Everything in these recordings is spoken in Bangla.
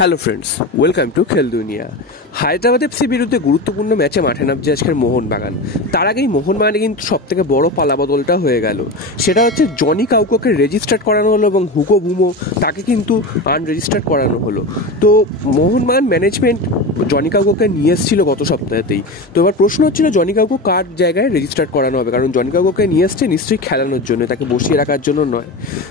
হ্যালো ফ্রেন্ডস, ওয়েলকাম টু খেল দুনিয়া। হায়দ্রাবাদ এফসি বিরুদ্ধে গুরুত্বপূর্ণ ম্যাচে মাঠে নামছে আজকের মোহনবাগান। তার আগেই মোহনবাগানে কিন্তু সব থেকে বড় পালাবদলটা হয়ে গেল। সেটা হচ্ছে জনি কাউকোকে রেজিস্টার্ড করানো হলো এবং হুগো বুমো তাকে কিন্তু আনরেজিস্টার্ড করানো হলো। তো মোহনবাগান ম্যানেজমেন্ট জনি কাউকোকে নিয়ে এসেছিল গত সপ্তাহেতেই। তো এবার প্রশ্ন হচ্ছিল জনি কাউকো কার জায়গায় রেজিস্টার্ড করানো হবে, কারণ জনি কাউকোকে নিয়ে এসছে নিশ্চয়ই খেলানোর জন্য, তাকে বসিয়ে রাখার জন্য নয়।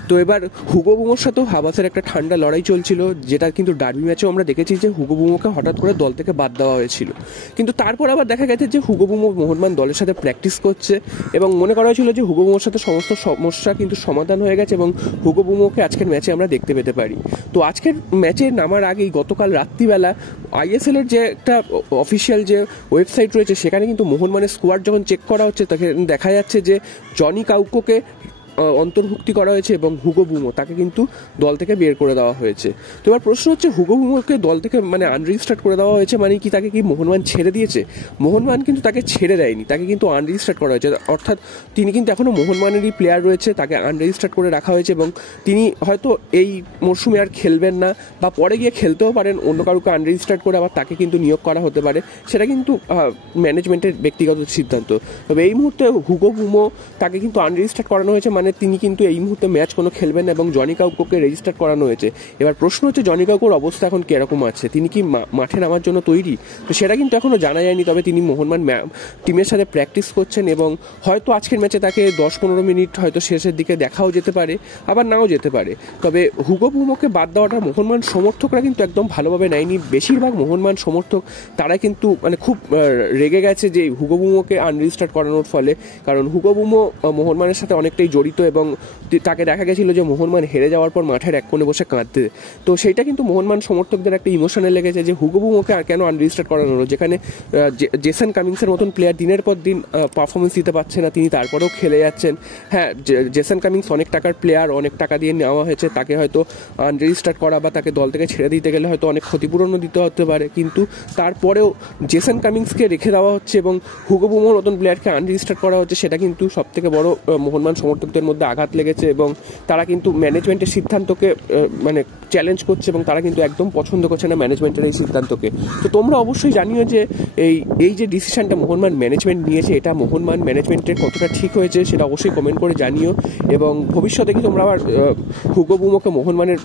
তো এবার হুগো বুমোর সাথেও হাবাসের একটা ঠান্ডা লড়াই চলছিল, যেটা কিন্তু ডার্বি ম্যাচেও আমরা দেখেছি যে হুগো বুমোকে হঠাৎ করে দল থেকে বাদ দেওয়া হয়েছিল। কিন্তু তারপর আবার দেখা গেছে যে হুগো বুমো মোহনবাগান দলের সাথে প্র্যাকটিস করছে এবং মনে করা হয়েছিল যে হুগো বুমোর সাথে সমস্ত সমস্যা কিন্তু সমাধান হয়ে গেছে এবং হুগো বুমোকে আজকের ম্যাচে আমরা দেখতে পেতে পারি। তো আজকের ম্যাচে নামার আগেই গতকাল রাত্রিবেলা আইএসএল এর যে একটা অফিসিয়াল যে ওয়েবসাইট রয়েছে সেখানে কিন্তু মোহনবাগানের স্কোয়াড যখন চেক করা হচ্ছে তখন দেখা যাচ্ছে যে জনি কাউকোকে অন্তর্ভুক্তি করা হয়েছে এবং হুগো বুমো তাকে কিন্তু দল থেকে বের করে দেওয়া হয়েছে। তো এবার প্রশ্ন হচ্ছে হুগো বুমোকে দল থেকে আনরেজিস্টার্ড করে দেওয়া হয়েছে মানে কি তাকে কি মোহনবাগান ছেড়ে দিয়েছে? মোহনবাগান কিন্তু তাকে ছেড়ে দেয়নি, তাকে কিন্তু আনরেজিস্টার্ড করা হয়েছে, অর্থাৎ তিনি কিন্তু এখনও মোহনবাগানেরই প্লেয়ার রয়েছে, তাকে আনরেজিস্টার্ড করে রাখা হয়েছে এবং তিনি হয়তো এই মরশুমে আর খেলবেন না বা পরে গিয়ে খেলতেও পারেন, অন্য কারোকে আনরেজিস্টার্ড করে আবার তাকে কিন্তু নিয়োগ করা হতে পারে, সেটা কিন্তু ম্যানেজমেন্টের ব্যক্তিগত সিদ্ধান্ত। তবে এই মুহূর্তে হুগো বুমো তাকে কিন্তু আনরেজিস্টার্ড করানো হয়েছে, মানে তিনি কিন্তু এই মুহূর্তে ম্যাচ কোনো খেলবেন না এবং জনি কাউকোকে রেজিস্টার করানো হয়েছে। এবার প্রশ্ন হচ্ছে জনি কাউকোর অবস্থা এখন কিরকম আছে, তিনি কি মাঠে নামার জন্য তৈরি? তো সেটা কিন্তু এখনও জানা যায়নি। তবে তিনি মোহনবাগান টিমের সাথে প্র্যাকটিস করছেন এবং হয়তো আজকের ম্যাচে তাকে 10-15 মিনিট হয়তো শেষের দিকে দেখাও যেতে পারে, আবার নাও যেতে পারে। তবে হুগো বুমোকে বাদ দেওয়াটা মোহনবাগান সমর্থকরা কিন্তু একদম ভালোভাবে নেয়নি। বেশিরভাগ মোহনবাগান সমর্থক তারা কিন্তু খুব রেগে গেছে যে হুগো বুমোকে আনরেজিস্টার করানোর ফলে, কারণ হুগো বুমো মোহনবাগানের সাথে অনেকটাই জড়িত এবং তাকে দেখা গেছিল যে মোহনবাগান হেরে যাওয়ার পর মাঠের এক কোণে বসে কাঁদতে। তো সেইটা কিন্তু মোহনবাগান সমর্থকদের একটা ইমোশনে লেগেছে যে হুগো বুমোকে আর কেন আনরেজিস্টার করানো হলো, যেখানে জেসন কামিংসের মতন প্লেয়ার দিনের পর দিন পারফরমেন্স দিতে পারছে না, তিনি তারপরেও খেলে যাচ্ছেন। হ্যাঁ, জেসন কামিংস অনেক টাকার প্লেয়ার, অনেক টাকা দিয়ে নেওয়া হয়েছে, তাকে হয়তো আনরেজিস্টার করা বা তাকে দল থেকে ছেড়ে দিতে গেলে হয়তো অনেক ক্ষতিপূরণও দিতে হতে পারে, কিন্তু তারপরেও জেসন কামিংসকে রেখে দেওয়া হচ্ছে এবং হুগো বুমোর মতন প্লেয়ারকে আনরেজিস্টার করা হচ্ছে, সেটা কিন্তু সবথেকে বড় মোহনবাগান সমর্থকদের মধ্যে আঘাত লেগেছে এবং তারা কিন্তু ম্যানেজমেন্টের সিদ্ধান্তকে চ্যালেঞ্জ করছে এবং তারা কিন্তু একদম পছন্দ করছে না ম্যানেজমেন্টের এই সিদ্ধান্তকে। তো তোমরা অবশ্যই জানিও যে এই যে ডিসিশনটা মোহনবাগান ম্যানেজমেন্ট নিয়েছে এটা মোহনবাগান ম্যানেজমেন্টের কতটা ঠিক হয়েছে সেটা অবশ্যই কমেন্ট করে জানিও এবং ভবিষ্যতে কি তোমরা আবার হুগো বুমোকে মোহনবাগানের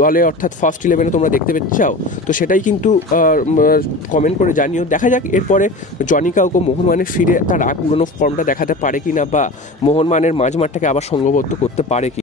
দলে অর্থাৎ ফার্স্ট 11-এ তোমরা দেখতে পেতে চাও, তো সেটাই কিন্তু কমেন্ট করে জানিও। দেখা যাক এরপরে জনি কাউকো মোহনবাগানে ফিরে তার পুরনো ফর্মটা দেখাতে পারে কিনা বা মোহনবাগানের মাঝমাঠটাকে আবার সংঘবদ্ধ করতে পারে কি।